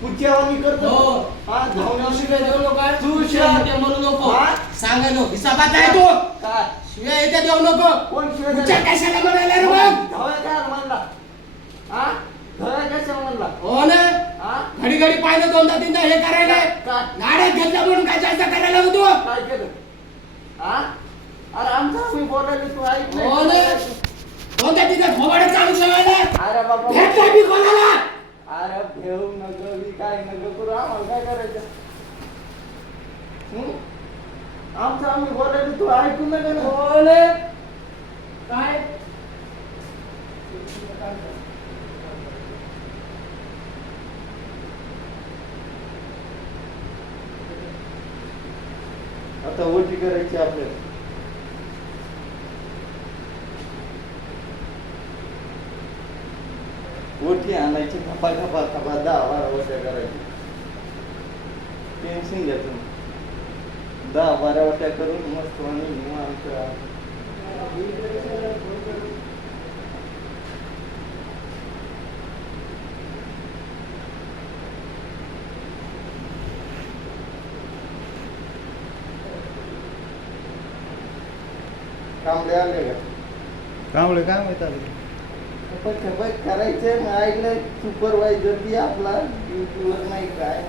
पुढच्या वाणी करतो हो. हा धावण्या शिव्या देऊ नको तू शिव्या म्हणू नको हा? सांगायलो हिसाबात आहे तू काय शिव्या येते देऊ नको कोण शिवाय पुढच्या कशाला म्हणायला रे मग धावया काय म्हणला हा धावया कशा म्हणला हो ना हा घडी घडी पाहिलं दोनदा तीनदा हे करायला काय गाड्यात घेतलं म्हणून काय जास्त करायला लागतो काय केलं हा अरे आमचा मी बोलायला तू ऐक हो ना दोनदा तीनदा थोबाडं चालू ठेवायला अरे बाबा भेटला बी कोणाला अरे भेऊ नको मी काय नको करू आम्हाला काय करायचं आमचं आम्ही बोलायला तू ऐकून नका ना बोले काय आता ओटी करायची आपल्याला ओटी आणायची खपा खपा खपा 10-12 ओट्या करायची टेन्शन घ्यायचं 10-12 ओट्या करून मस्त आणि निवांत कांबळे आले का कांबळे काय माहित आलं खपत करायचे मग ऐकलं सुपरवायझर ती आपला ड्युटीवर नाही काय